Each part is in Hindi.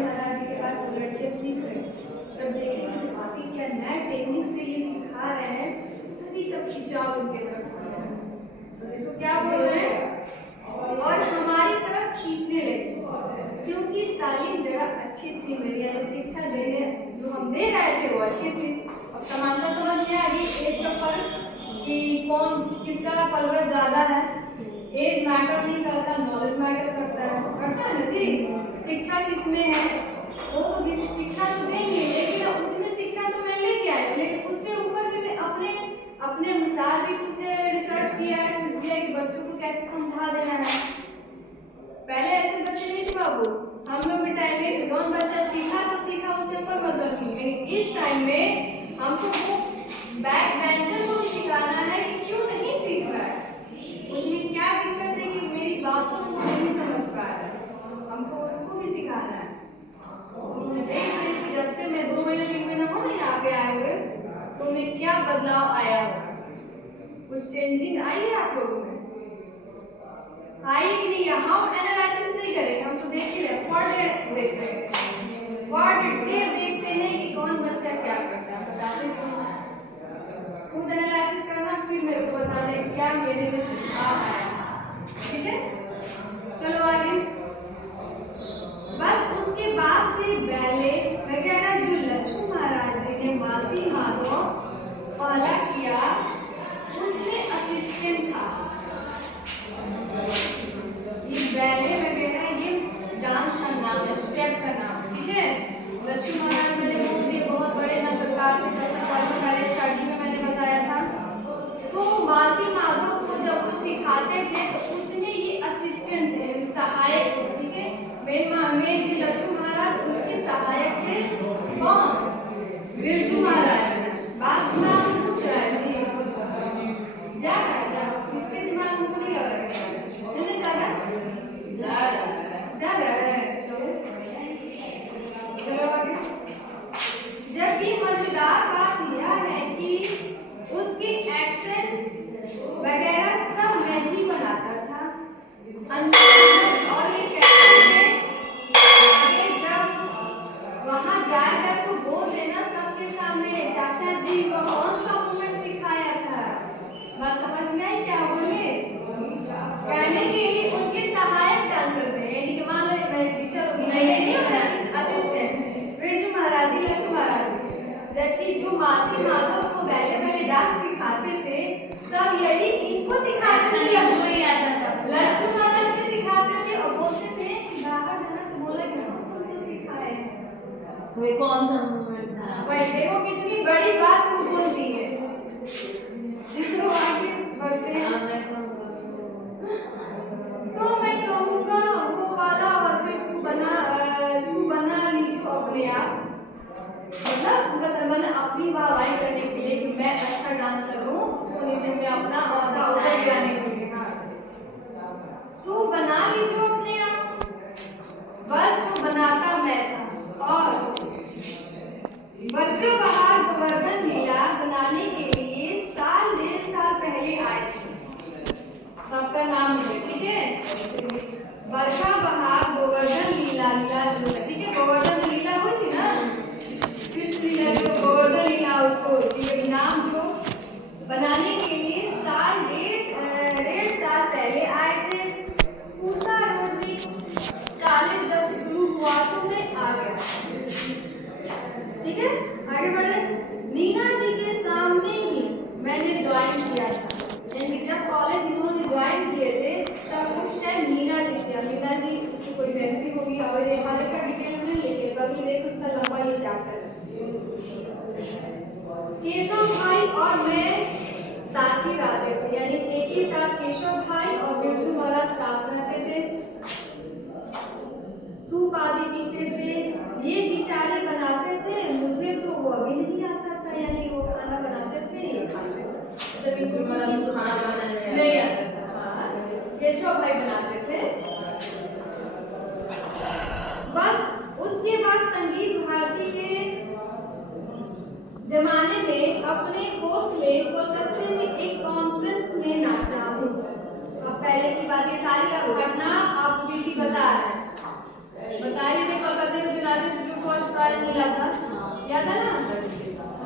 महाराज जी के पास वो लड़के सीख रहे हैं, तब देखेंगे वाकई क्या नया टेक्निक से ये सिखा रहे हैं, सभी का खिंचाव उनके तरफ आ रहा है। तो क्या बोल रहे हैं, और हमारी तरफ खींचने लगे, क्योंकि तालीम जरा अच्छी थी मेरी, यानी शिक्षा देने जो हम दे रहे थे वो अच्छी थी। अब समानता समझ में आ गई, एज का फर्क कि कौन किसका परवरिश ज़्यादा है। एज मैटर नहीं करता, नॉलेज मैटर करता है ना जी। शिक्षा किसमें है, वो तो किसी शिक्षा तो देंगे, लेकिन उतनी शिक्षा तो मैं लेके आई, लेकिन उससे ऊपर भी मैं अपने अनुसार भी कुछ रिसर्च किया है, कुछ दिया कि बच्चों को कैसे समझा देना है। पहले ऐसे बच्चे नहीं थे बाबू, हम लोग के टाइम में कौन बच्चा सीखा तो सीखा, उससे कोई मतलब नहीं। लेकिन इस टाइम में हमको वो बैक बेंचर को भी सिखाना है कि क्यों नहीं सीख रहा है, उसमें क्या दिक्कत है कि मेरी बातों को नहीं समझ पा रहा है, हमको उसको भी सिखाना है। जब से मैं 2 महीने 3 महीना हो नहीं यहाँ पे आए हुए, तो उन्हें क्या बदलाव आया होगा, कुछ चेंजिंग आई है आप लोगों में, आई नहीं है। हम एनालिसिस नहीं करेंगे, हम तो देख ही रहे, पर डे देख रहे हैं, पर डे देखते हैं कि कौन बच्चा क्या करता है, बताते हैं खुद एनालिसिस करना, फिर मेरे को बताने क्या मेरे में सुधार आया। ठीक है, चलो आगे। बस उसके बाद से बैले वगैरह जो लक्ष्मण महाराज जी ने मालती माधव पहला किया, उसमें असिस्टेंट था। ये बैले वगैरह ये डांस का नाम है, स्टेप का नाम, ठीक है। लक्ष्मण महाराज मैंने बोल दिए बहुत बड़े नृत्यकार थे, पहले स्टार्टिंग में मैंने बताया था। तो मालती माधव को जब वो सिखाते थे तो उसमें ये असिस्टेंट थे, सहायक थे, ठीक है। मेन थे लक्ष्मण महाराज, उनके सहायक थे कौन, बिरजू महाराज। बात दिमाग में घुस रहा है जी, जा रहा है, जा इसके दिमाग में नहीं लग रहा है, नहीं जा रहा है। चलो आगे। जबकि मजेदार बात यह है कि उसके एक्शन वगैरह सब मैं ही बनाता था अंदर, और ये कहते हैं आगे जब वहां जाएगा तो बोल देना सबके सामने, चाचा जी को कौन सा मूवमेंट सिखाया था। बात समझ में आई क्या बोले, कहने के लिए उनके सहायक डांसर थे, यानी कि मान लो मैं टीचर होगी, नहीं असिस्टेंट बिरजू महाराज जी, लक्ष्मण महाराज। जबकि जो मालती माधव को पहले डांस सिखाते थे, सब यही इनको सिखाते थे, लक्ष्मण महाराज को सिखाते थे, और बोलते थे बाहर जाना तो बोला कि हमको सिखाए हैं, कौन सा मूवमेंट था, भाई देखो कितनी बड़ी बात वो बोलती है। चलो आगे बढ़ते हैं। तो मैं कहूँगा वो वाला, और फिर तू बना लीजिए अपने आप, मतलब अपनी वाहवाही करने के लिए कि मैं अच्छा डांसर हूँ, उसको नीचे में अपना औसा उतर जाने के लिए। हाँ, तू बना लीजिए अपने आप, बस तो बनाता मैं था। और बरका बहार गोवर्धन लीला बनाने के लिए 1.5 साल पहले आए थे, सबका नाम है, ठीक है। बरका बहार गोवर्धन लीला, ठीक है, गोवर्धन लीला हुई थी ना, कृष्ण लीला, जो गोवर्धन लीला उसको नाम जो बनाने के लिए 1.5 साल पहले आए थे। पूसा रोड में कॉलेज जब शुरू हुआ तो मैं आ गया, ठीक है। आगे बढ़े। मीना जी के सामने ही मैंने ज्वाइन किया था, यानी जब कॉलेज इन्होंने ज्वाइन किए थे तब उस टाइम मीना जी थी। मीना जी उसकी कोई व्यक्ति होगी, और ये हमारे का डिटेल में लेके कभी देख उतना लंबा ये चैप्टर। केशव भाई और मैं साथ ही रहते थे, यानी एक ही साथ केशव भाई और बिरजू महाराज साथ रहते थे, सूप आदि पीते थे, ये बेचारे बनाते थे, मुझे तो वो अभी नहीं आता था, यानी वो खाना बनाते थे, ये खाते थे, जब इनको खाना नहीं आता था, केशव भाई बनाते थे। बस उसके बाद संगीत भारती के जमाने में अपने होश में कोलकाता में एक कॉन्फ्रेंस में नाचा हूँ। अब पहले की बातें सारी घटना आप भी बता रहे हैं, बताइए कोलकाता में जो गाने मिला था, याद है ना?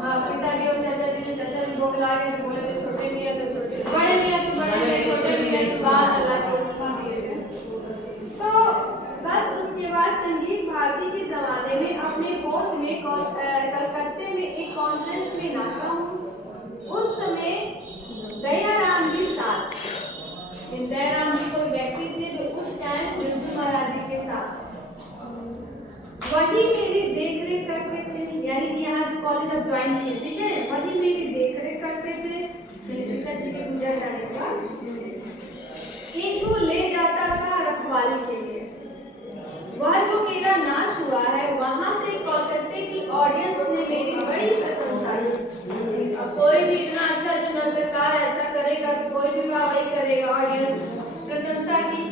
हाँ, पिताजी और चाचा जी बोला के तो बोले थे छोटे मियाँ तो छोटे, बड़े मियाँ तो बड़े मियाँ, छोटे मियाँ सुभान अल्लाह को उपमा दिए थे। तो बस उसके बाद संगीत भारती के जमाने में अपने होश में कलकत्ते में एक कॉन्फ्रेंस में नाचा हूँ। उस समय दयाराम जी साथ, दयाराम जी कोई व्यक्ति थे जो उस टाइम बिरजू महाराज जी के साथ, वही मेरी देखरेख करते थे। यानी कि यहाँ जो कॉलेज अब ज्वाइन किए, ठीक है, वही मेरी देखरेख करते थे। पिताजी के गुजर जाने के बाद इनको ले जाता था रखवाली के लिए। वह जो मेरा नाच हुआ है, वहाँ से कलकत्ते की ऑडियंस ने मेरी बड़ी प्रशंसा की। अब कोई भी इतना अच्छा जो नृत्यकार ऐसा करेगा तो कोई भी वाहवाही करेगा, ऑडियंस प्रशंसा की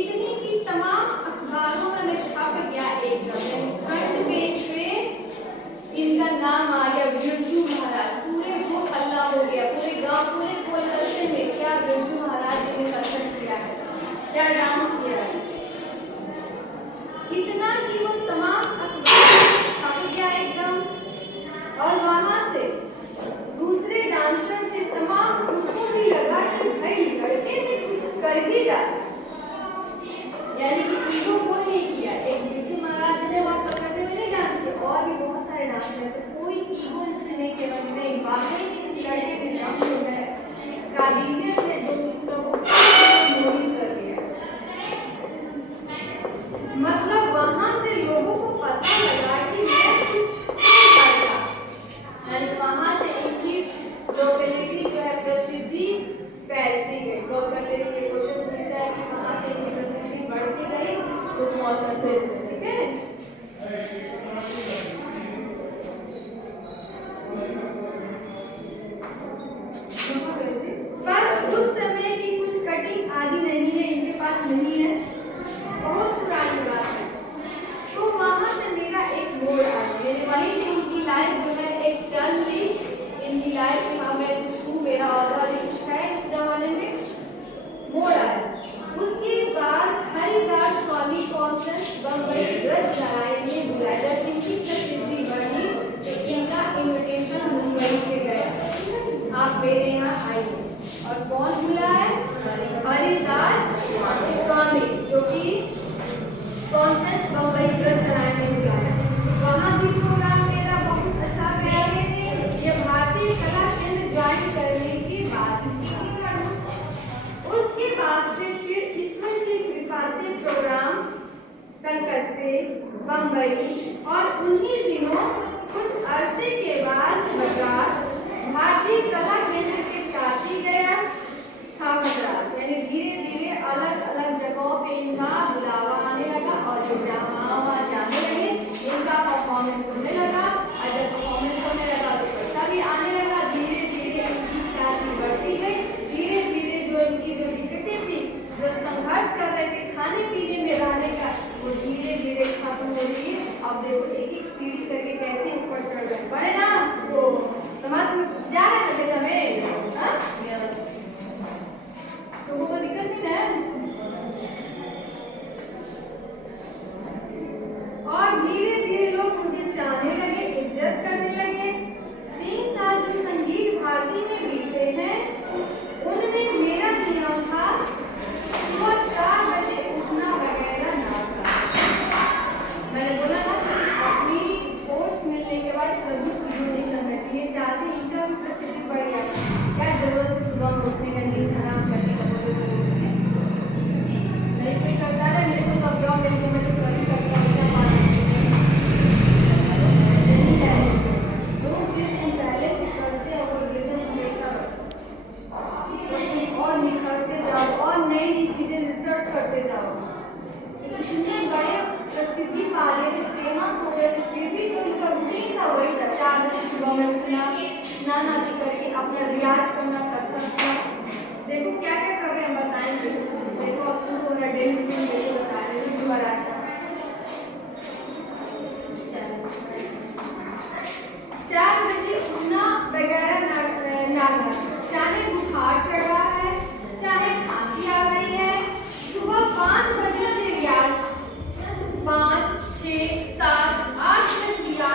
इतनी कि तमाम अखबारों में मैं छप गया एकदम, फ्रंट पेज पे इनका नाम आ गया, बिरजू महाराज। पूरे वो हल्ला हो गया, पूरे गांव, पूरे कोलकाता में क्या बिरजू महाराज जी ने कंसर्ट किया है, क्या डांस किया है, इतना कि वो तमाम अखबारों में छप गया एकदम। और वहां से दूसरे डांसर से तमाम उनको भी लगा कि भाई लड़के ने कुछ कर ही डाला, यानी कि ईगो को नहीं किया। एक बिरजू महाराज ने वहाँ कलकत्ते में नहीं डांस किया, और भी बहुत सारे डांसर थे, कोई ईगो इनसे नहीं किया कि नहीं वाकई इस लड़के में दम जो है, काबिलियत है, जो सबको मोहित कर दिया। मतलब वहां से लोगों को पता लगा कि मैं कुछ करता, यानी वहां से इनकी लोकेलिटी जो है प्रसिद्धि फैलती गई। कोलकाता से क्वेश्चन पूछता है कि वहां से इनकी प्रसिद्धि बढ़ती गई तो कोलकाता से, ठीक है। पर उस समय की कुछ कटिंग आदि नहीं है, इनके पास नहीं है, बहुत पुरानी बात है। तो वहां से मेरा एक मोड़ आ गया, वहीं से इनकी लाइफ जो है एक टर्न ली, इनकी लाइफ में हाँ मैं कुछ हूँ, मेरा और कुछ है इस जमाने में, मोड़ आया। उसके बाद हरिदास स्वामी कॉन्फ्रेंस बम्बई ब्रज नारायण ने बुलाया, जब इनकी प्रसिद्धि बढ़ी तो इनका इन्विटेशन मुंबई से गया, आप मेरे यहाँ आइए। और कौन बुलाया? हरिदास स्वामी, जो कि कॉन्फ्रेंस बम्बई ब्रज नारायण ने बुलाया। वहाँ भी प्रोग्राम मेरा बहुत अच्छा गया। ये भारतीय कला केंद्र ज्वाइन करने की बात की। उसके बाद से फिर ईश्वर की कृपा से प्रोग्राम कलकत्ते, बम्बई, और उन्हीं दिनों कुछ अरसे के बाद मद्रास भारतीय कला केंद्र के साथ ही गया था मद्रास। यानी धीरे धीरे अलग अलग जगहों पे इनका बुलावा आने लगा, और जो वहाँ जाने लगे इनका परफॉर्मेंस होने लगा, और जब परफॉर्मेंस होने लगा तो पैसा भी आने लगा। धीरे धीरे इनकी ख्याति बढ़ती गई, धीरे धीरे जो इनकी जो दिक्कतें थी, जो संघर्ष कर रहे थे खाने पीने में रहने का, वो धीरे धीरे खत्म हो रही है। अब देखो एक एक सीढ़ी करके कैसे ऊपर चढ़ गए, बड़े ना वो समझ जा रहे थे समय, लोगों को दिक्कत नहीं है। और धीरे धीरे लोग मुझे चाहने लगे, इज्जत करने लगे। 3 साल जो संगीत भारती में बीते हैं, उनमें मेरा नियम था सुबह 4 बजे उठना वगैरह ना था। मैंने बोला ना कि अपनी पोस्ट मिलने के बाद कभी कुछ नहीं करना चाहिए, चाहते इनका भी प्रसिद्धि बढ़ गया, क्या जरूरत है सुबह में उठने का, नींद आराम करने का, नहीं कोई करता है। मेरे को कब जॉब मिल गई मैं तो कर ही सकता हूँ, क्या मालूम नहीं है। जो चीज़ तुम पहले से करते हो वो धीरे हमेशा और निखरते जाओ, और नई नई चीज़ें रिसर्च करते जाओ। इतने बड़े प्रसिद्धि पा लिए थे, फेमस हो गए थे, फिर भी जो इनका रूटीन था वही था, 4 बजे सुबह में उठना, स्नान आदि करके अपना रियाज करना, कथक। देखो क्या क्या कर रहे हैं बताएंगे। देखो अब शुरू हो रहा है डेली रूटीन, जैसे बता रहे हैं सुबह राज का 4 बजे उठना वगैरह ना, चाहे बुखार चढ़ रहा है, चाहे खांसी आ रही है, सुबह 5 बजे से रियाज, 5, 6, 7, 8 तक रियाज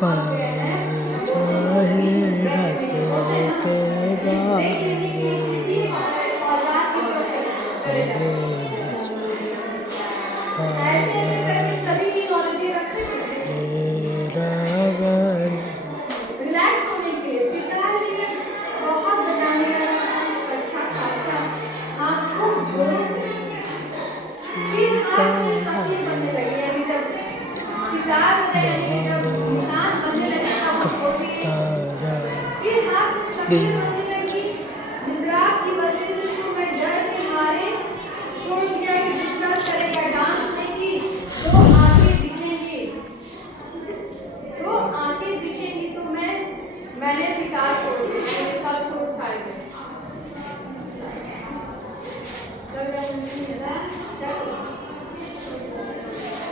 चाहे हंस के ऐसे ऐसे करके सभी की नॉलेज ये रखते रिलैक्स होने के लिए सितार में बहुत बजाने लगा अच्छा खासा हाथ खूब जोरों से फिर हाथ में शक्ल बनने लगी यानी जब सितार बजाए यानी जब निशान बनने लगे तब छोड़ दिए फिर हाथ में शक्ल बनने लगी मिज़राब की वजह से तो मैं डर के मारे छोड़ दिया कि डिस्टर्ब करेगा डांस में कि दो आंखें दिखेंगी तो मैंने शिकार छोड़ दिया मैंने सब छोड़ छाड़ दिया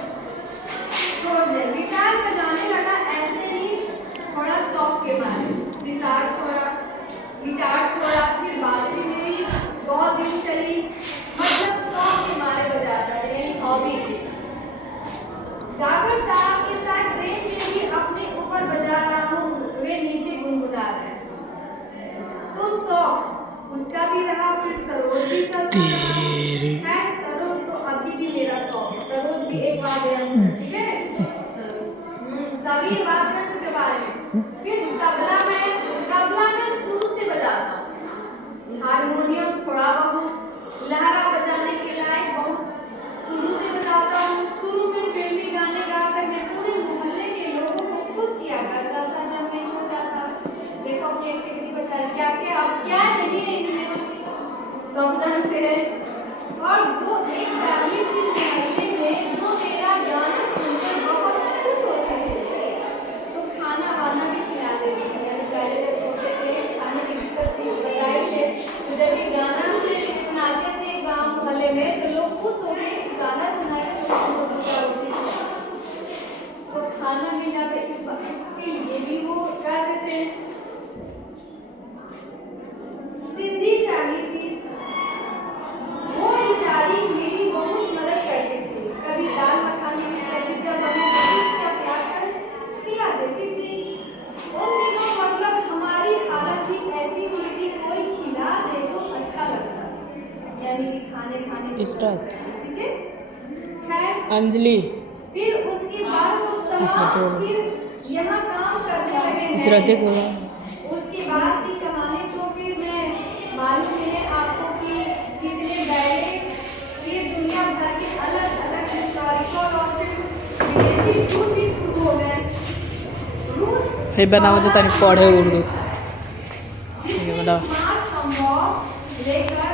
छोड़ दिया गिटार बजाने लगा ऐसे ही थोड़ा शौक के मारे सितार छोड़ा गिटार छोड़ा फिर बांसुरी मेरी बहुत दिन चली मतलब शौक के मारे बजाता है यानी हॉबी गागर साहब के साथ ट्रेन में भी अपने ऊपर बजा रहा हूँ वे नीचे गुनगुना रहे हैं तो शौक उसका भी रहा फिर सरोद भी चलता है सरोद तो अभी भी मेरा शौक है सरोद भी एक वाद्य यंत्र ठीक है सभी वाद्य यंत्र के बारे में फिर तबला में शुरू से बजाता हूँ हारमोनियम थोड़ा बहुत लहरा बजाने के लायक बहुत शुरू से बजाता हूँ शुरू में फिल्मी गाने गाकर मैं पूरे मोहल्ले के लोगों को खुश किया करता था जब मैं छोटा था देखो अपनी एक्टिविटी बता क्या क्या अब क्या नहीं है इनमें सब जानते हैं और दो एक फैमिली थी मोहल्ले में जो मेरा गाना सुनकर बहुत खुश होते थे तो खाना वाना भी खिला देती थी मैंने पहले जब छोटे थे खाने की दिक्कत थी बताए थे तो जब ये गाना मुझे सुनाते थे गाँव मोहल्ले में तो लोग खुश हो गए गाना सुनाया तो खाना मिल जाता इसके लिए भी वो क्या कहते हैं सिंधी फैमिली थी वो बेचारी मेरी बहुत मदद करती थी कभी दाल मखाने की सब्जी जब बनी कर खिला देती थी उन दिनों मतलब हमारी हालत भी ऐसी थी कि कोई खिला दे तो अच्छा लगता यानी कि खाने ठीक है अंजलि फिर उसके बाद वो तमाम फिर यहाँ काम करने लगे उसके बाद की कहानी तो फिर मैं मालूम है आपको कि कितने बड़े फिर दुनिया भर के अलग अलग हिस्टोरिकल और विदेशी टूर भी शुरू हो गए रूस हे बनाओ तो तनी पढ़े उर्दू जिसमें संभव लेकर